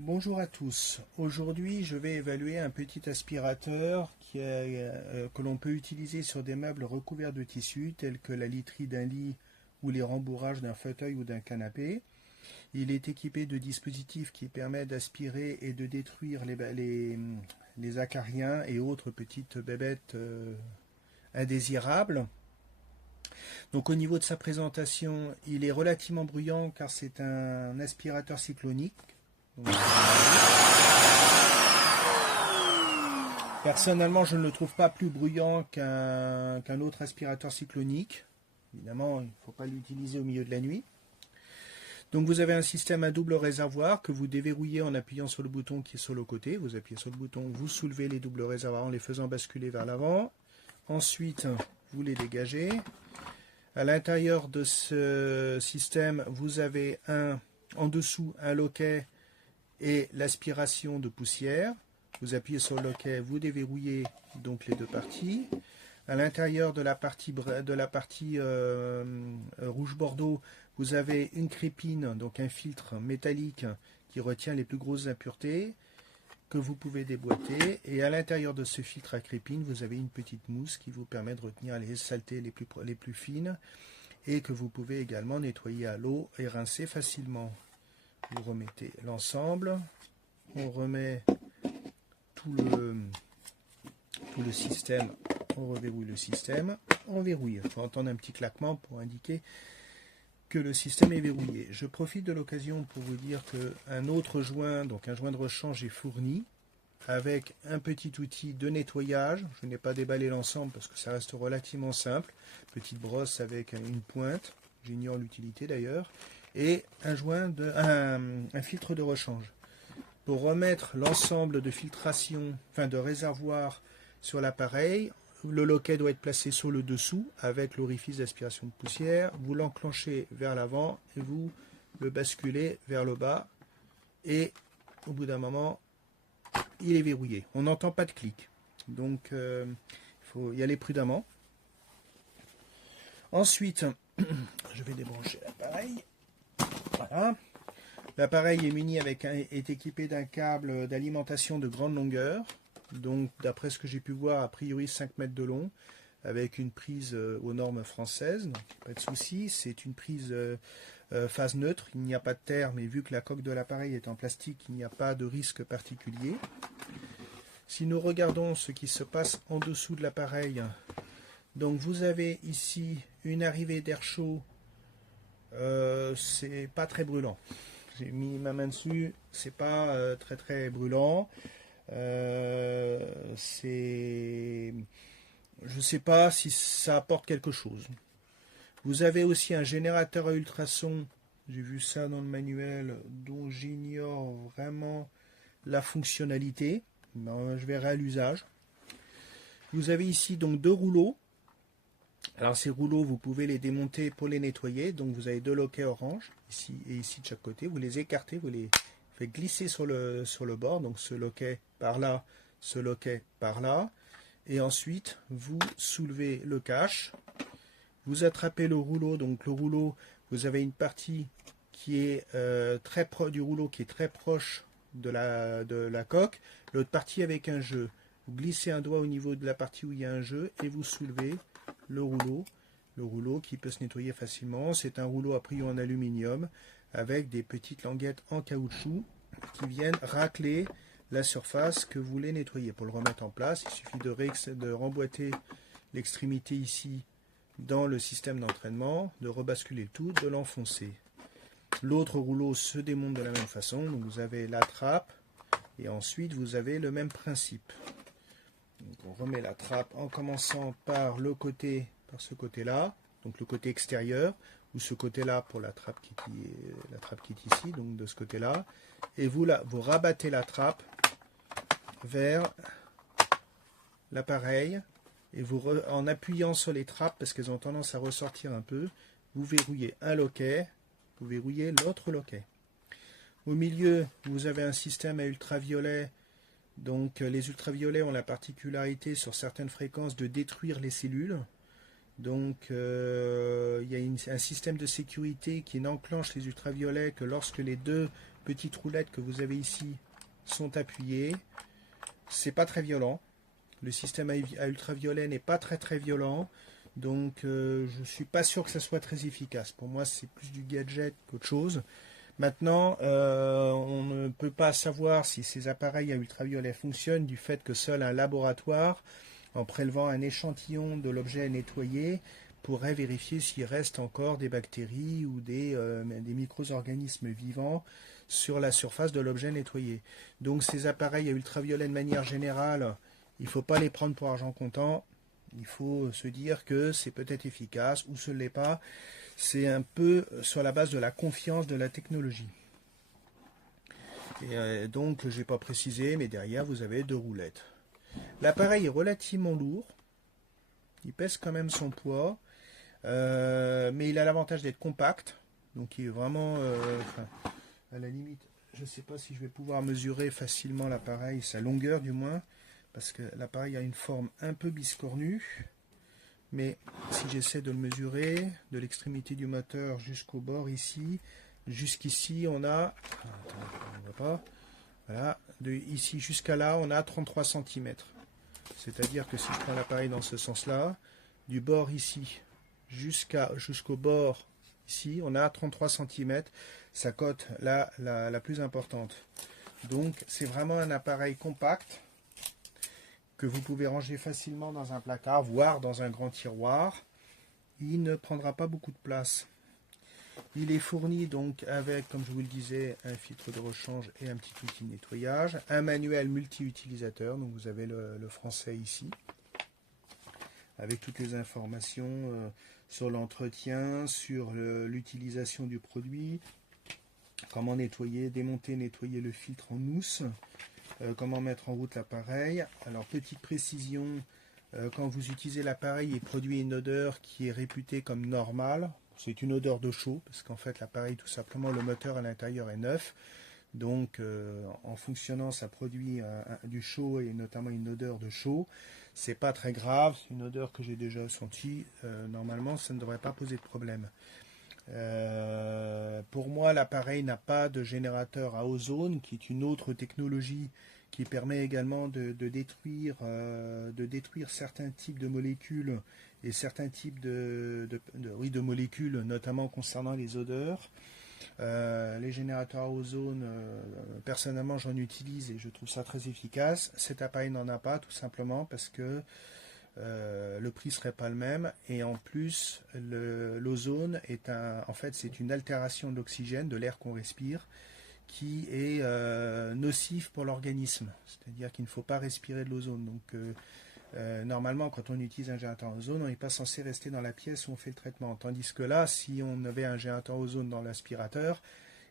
Bonjour à tous. Aujourd'hui, je vais évaluer un petit aspirateur que l'on peut utiliser sur des meubles recouverts de tissu tels que la literie d'un lit ou les rembourrages d'un fauteuil ou d'un canapé. Il est équipé de dispositifs qui permettent d'aspirer et de détruire les acariens et autres petites bébêtes indésirables. Donc au niveau de sa présentation, il est relativement bruyant car c'est un aspirateur cyclonique. Donc, personnellement, je ne le trouve pas plus bruyant qu'un autre aspirateur cyclonique. Évidemment, il ne faut pas l'utiliser au milieu de la nuit. Donc vous avez un système à double réservoir que vous déverrouillez en appuyant sur le bouton qui est sur le côté. Vous appuyez sur le bouton, vous soulevez les doubles réservoirs en les faisant basculer vers l'avant. Ensuite, vous les dégagez. À l'intérieur de ce système, vous avez en dessous un loquet et l'aspiration de poussière. Vous appuyez sur le loquet, vous déverrouillez donc les deux parties. À l'intérieur de la partie rouge bordeaux, vous avez une crépine, donc un filtre métallique qui retient les plus grosses impuretés que vous pouvez déboîter. Et à l'intérieur de ce filtre à crépine, vous avez une petite mousse qui vous permet de retenir les saletés les plus fines et que vous pouvez également nettoyer à l'eau et rincer facilement. Vous remettez l'ensemble, on remet tout le système, on reverrouille le système, on verrouille. Il faut entendre un petit claquement pour indiquer que le système est verrouillé. Je profite de l'occasion pour vous dire qu'un autre joint, donc un joint de rechange est fourni avec un petit outil de nettoyage. Je n'ai pas déballé l'ensemble parce que ça reste relativement simple. Petite brosse avec une pointe, j'ignore l'utilité d'ailleurs, et un filtre de rechange. Pour remettre l'ensemble de filtration, de réservoir sur l'appareil, le loquet doit être placé sur le dessous avec l'orifice d'aspiration de poussière. Vous l'enclenchez vers l'avant et vous le basculez vers le bas. Et au bout d'un moment, il est verrouillé. On n'entend pas de clic. Donc, il faut y aller prudemment. Ensuite, je vais débrancher l'appareil. Voilà. L'appareil est équipé d'un câble d'alimentation de grande longueur. Donc, d'après ce que j'ai pu voir, a priori 5 mètres de long, avec une prise aux normes françaises. Donc, pas de souci. C'est une prise phase neutre. Il n'y a pas de terre, mais vu que la coque de l'appareil est en plastique, il n'y a pas de risque particulier. Si nous regardons ce qui se passe en dessous de l'appareil, donc vous avez ici une arrivée d'air chaud. C'est pas très brûlant. J'ai mis ma main dessus, c'est pas très brûlant. Je sais pas si ça apporte quelque chose. Vous avez aussi un générateur à ultrasons. J'ai vu ça dans le manuel, dont j'ignore vraiment la fonctionnalité. Ben, je verrai à l'usage. Vous avez ici donc deux rouleaux. Alors ces rouleaux, vous pouvez les démonter pour les nettoyer. Donc vous avez deux loquets orange, ici et ici de chaque côté. Vous les écartez, vous les faites glisser sur le bord. Donc ce loquet par là, ce loquet par là. Et ensuite, vous soulevez le cache. Vous attrapez le rouleau. Donc le rouleau, vous avez une partie qui est très proche du rouleau, qui est très proche de la coque. L'autre partie avec un jeu. Vous glissez un doigt au niveau de la partie où il y a un jeu et vous soulevez le rouleau qui peut se nettoyer facilement. C'est un rouleau a priori en aluminium avec des petites languettes en caoutchouc qui viennent racler la surface que vous voulez nettoyer. Pour le remettre en place, il suffit de remboîter l'extrémité ici dans le système d'entraînement, de rebasculer le tout, de l'enfoncer. L'autre rouleau se démonte de la même façon. Donc vous avez la trappe et ensuite vous avez le même principe. Donc on remet la trappe en commençant par ce côté-là, donc le côté extérieur, ou ce côté-là pour la trappe qui est ici, donc de ce côté-là. Et vous rabattez la trappe vers l'appareil, et en appuyant sur les trappes, parce qu'elles ont tendance à ressortir un peu, vous verrouillez un loquet, vous verrouillez l'autre loquet. Au milieu, vous avez un système à ultraviolets. Donc les ultraviolets ont la particularité sur certaines fréquences de détruire les cellules. Donc il y a un système de sécurité qui n'enclenche les ultraviolets que lorsque les deux petites roulettes que vous avez ici sont appuyées. C'est pas très violent. Le système à ultraviolet n'est pas très violent. Donc je suis pas sûr que ça soit très efficace. Pour moi c'est plus du gadget qu'autre chose. Maintenant, on ne peut pas savoir si ces appareils à ultraviolet fonctionnent du fait que seul un laboratoire, en prélevant un échantillon de l'objet nettoyé, pourrait vérifier s'il reste encore des bactéries ou des micro-organismes vivants sur la surface de l'objet nettoyé. Donc ces appareils à ultraviolet de manière générale, il ne faut pas les prendre pour argent comptant. Il faut se dire que c'est peut-être efficace ou ce ne l'est pas. C'est un peu sur la base de la confiance de la technologie. Et donc, je n'ai pas précisé, mais derrière, vous avez deux roulettes. L'appareil est relativement lourd. Il pèse quand même son poids. Mais il a l'avantage d'être compact. Donc, il est vraiment... à la limite, je ne sais pas si je vais pouvoir mesurer facilement l'appareil, sa longueur du moins. Parce que l'appareil a une forme un peu biscornue. Mais si j'essaie de le mesurer, de l'extrémité du moteur jusqu'au bord ici, jusqu'ici on a, on voit pas, voilà, de ici jusqu'à là on a 33 cm. C'est-à-dire que si je prends l'appareil dans ce sens-là, du bord ici jusqu'au bord ici, on a 33 cm, sa cote là la plus importante. Donc c'est vraiment un appareil compact que vous pouvez ranger facilement dans un placard, voire dans un grand tiroir. Il ne prendra pas beaucoup de place. Il est fourni donc avec, comme je vous le disais, un filtre de rechange et un petit outil de nettoyage, un manuel multi-utilisateur, donc vous avez le français ici, avec toutes les informations sur l'entretien, sur l'utilisation du produit, comment nettoyer, démonter, nettoyer le filtre en mousse, comment mettre en route l'appareil. Alors petite précision, quand vous utilisez l'appareil, il produit une odeur qui est réputée comme normale. C'est une odeur de chaud, parce qu'en fait l'appareil, tout simplement, le moteur à l'intérieur est neuf. Donc en fonctionnant, ça produit du chaud et notamment une odeur de chaud. C'est pas très grave, c'est une odeur que j'ai déjà sentie. Normalement, ça ne devrait pas poser de problème. Pour moi, l'appareil n'a pas de générateur à ozone, qui est une autre technologie qui permet également de détruire certains types de molécules et certains types de molécules, notamment concernant les odeurs. Les générateurs à ozone, personnellement, j'en utilise et je trouve ça très efficace. Cet appareil n'en a pas, tout simplement parce que le prix serait pas le même, et en plus l'ozone est en fait c'est une altération de l'oxygène, de l'air qu'on respire, qui est nocif pour l'organisme, c'est-à-dire qu'il ne faut pas respirer de l'ozone. Donc normalement, quand on utilise un générateur à ozone, on n'est pas censé rester dans la pièce où on fait le traitement, tandis que là, si on avait un générateur à ozone dans l'aspirateur,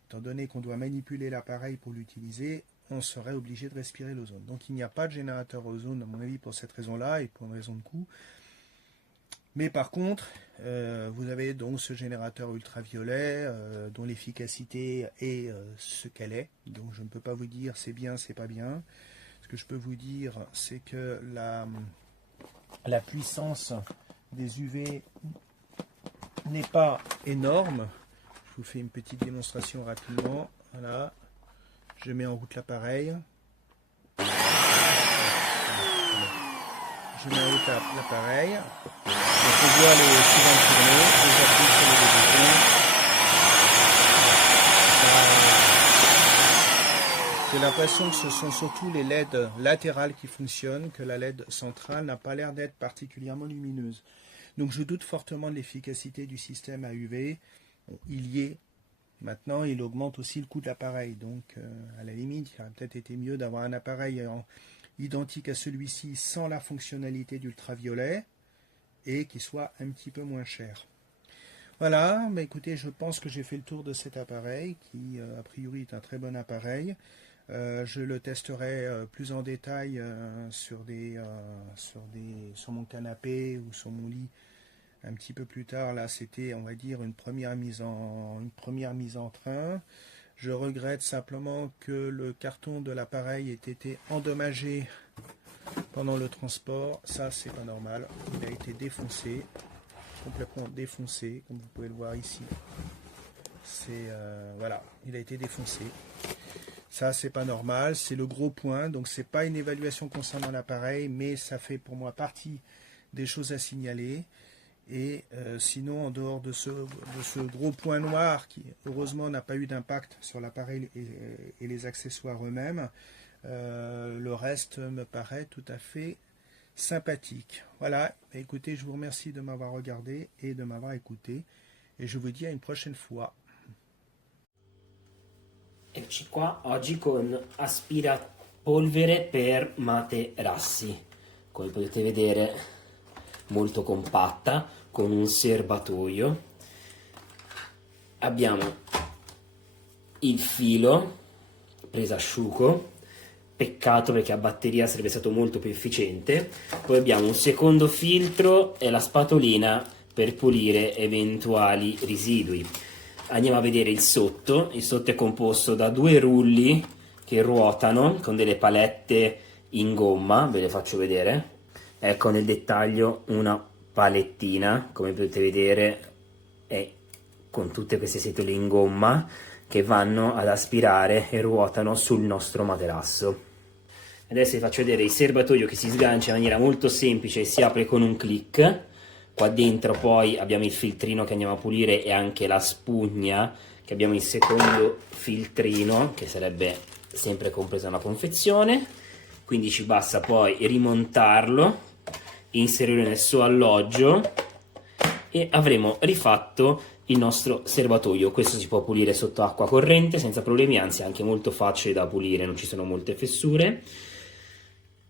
étant donné qu'on doit manipuler l'appareil pour l'utiliser, on serait obligé de respirer l'ozone. Donc il n'y a pas de générateur ozone, à mon avis, pour cette raison-là et pour une raison de coût. Mais par contre, vous avez donc ce générateur ultraviolet dont l'efficacité est ce qu'elle est. Donc je ne peux pas vous dire c'est bien, c'est pas bien. Ce que je peux vous dire, c'est que la puissance des UV n'est pas énorme. Je vous fais une petite démonstration rapidement. Voilà. Je mets en route l'appareil. Je mets en route l'appareil. Donc on voit les cylindres tourner. J'appuie sur les deux boutons. J'ai l'impression que ce sont surtout les LED latérales qui fonctionnent, que la LED centrale n'a pas l'air d'être particulièrement lumineuse. Donc je doute fortement de l'efficacité du système à UV. Bon, il y est. Maintenant, il augmente aussi le coût de l'appareil. Donc, à la limite, il aurait peut-être été mieux d'avoir un appareil identique à celui-ci sans la fonctionnalité d'ultraviolet et qui soit un petit peu moins cher. Voilà, mais écoutez, je pense que j'ai fait le tour de cet appareil qui, a priori, est un très bon appareil. Je le testerai plus en détail sur mon canapé ou sur mon lit un petit peu plus tard. Là, c'était, on va dire, une première mise en train. Je regrette simplement que le carton de l'appareil ait été endommagé pendant le transport. Ça, c'est pas normal. Il a été défoncé. complètement défoncé, comme vous pouvez le voir ici. C'est voilà, il a été défoncé. Ça, c'est pas normal, c'est le gros point. Donc, c'est pas une évaluation concernant l'appareil, mais ça fait pour moi partie des choses à signaler. Et sinon, en dehors de ce gros point noir qui, heureusement, n'a pas eu d'impact sur l'appareil et les accessoires eux-mêmes, le reste me paraît tout à fait sympathique. Voilà, écoutez, je vous remercie de m'avoir regardé et de m'avoir écouté. Et je vous dis à une prochaine fois. Eccoci qua, oggi con aspirapolvere per materassi. Come potete vedere, molto compatta, con un serbatoio. Abbiamo il filo presasciugo, peccato perché a batteria sarebbe stato molto più efficiente. Poi abbiamo un secondo filtro e la spatolina per pulire eventuali residui. Andiamo a vedere il sotto è composto da 2 rulli che ruotano con delle palette in gomma, ve le faccio vedere. Ecco nel dettaglio una palettina, come potete vedere, è con tutte queste setole in gomma che vanno ad aspirare e ruotano sul nostro materasso. Adesso vi faccio vedere il serbatoio che si sgancia in maniera molto semplice e si apre con un click. Qua dentro poi abbiamo il filtrino che andiamo a pulire e anche la spugna, che abbiamo il secondo filtrino, che sarebbe sempre compresa una confezione. Quindi ci basta poi rimontarlo, inserirlo nel suo alloggio e avremo rifatto il nostro serbatoio. Questo si può pulire sotto acqua corrente senza problemi, anzi è anche molto facile da pulire, non ci sono molte fessure.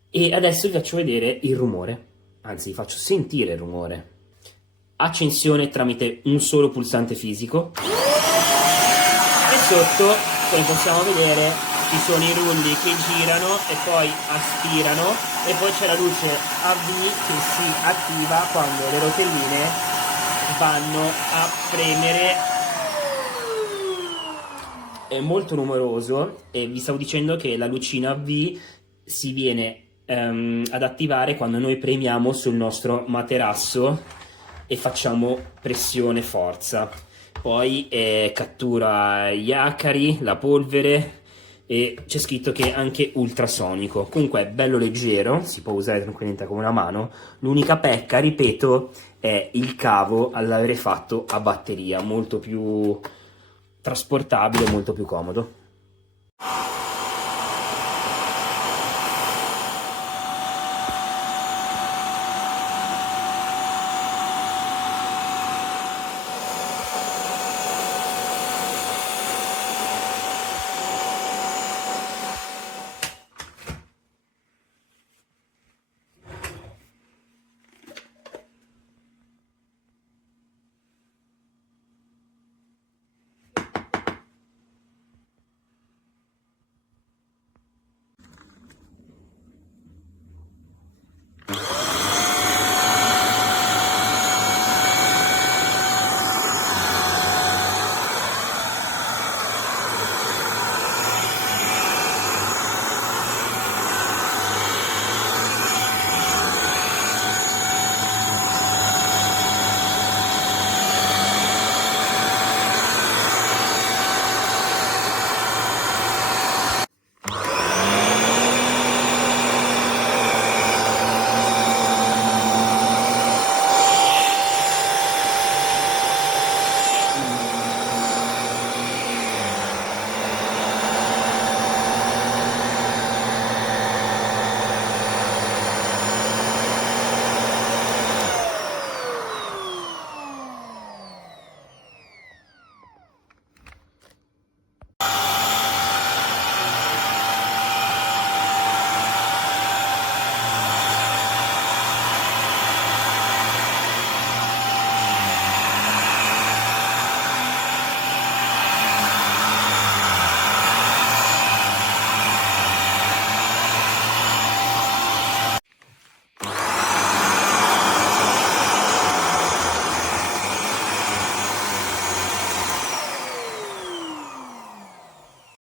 E adesso vi faccio vedere il rumore, anzi vi faccio sentire il rumore. Accensione tramite un solo pulsante fisico e sotto, come possiamo vedere, ci sono i rulli che girano e poi aspirano e poi c'è la luce a V che si attiva quando le rotelline vanno a premere. È molto rumoroso e vi stavo dicendo che la lucina V si viene ad attivare quando noi premiamo sul nostro materasso e facciamo pressione forza. Poi cattura gli acari, la polvere e c'è scritto che è anche ultrasonico. Comunque è bello leggero, si può usare tranquillamente con una mano. L'unica pecca, ripeto, è il cavo all'avere fatto a batteria, molto più trasportabile, molto più comodo.